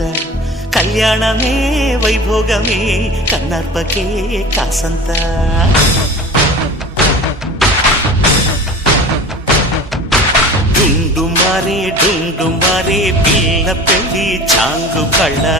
కాదంత కళ్యాణమే వైభోగమే కన్నార్పకే కాసంత డుండు మారే పిల్ల పెళ్ళి చాంగు కళ్ళ